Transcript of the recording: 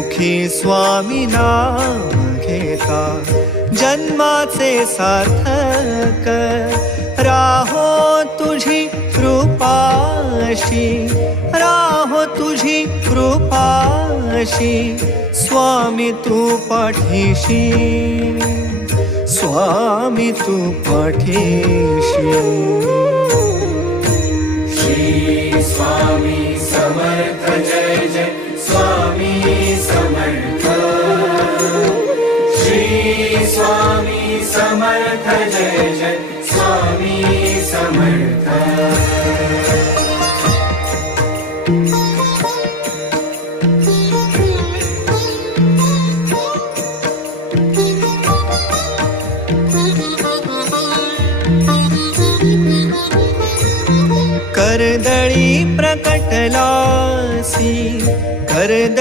मुखी स्वामी नाम घेता जन्माचे सार्थक राहो तुझी कृपाशी, राहो तुझी कृपाशी स्वामी तू पाठीशी, स्वामी तू पाठीशी. श्री स्वामी समर्थ जय जय स्वामी समर्थ. श्री स्वामी समर्थ जय जय स्वामी समर्थ. कर्दळी प्रकटलासी कर्दळी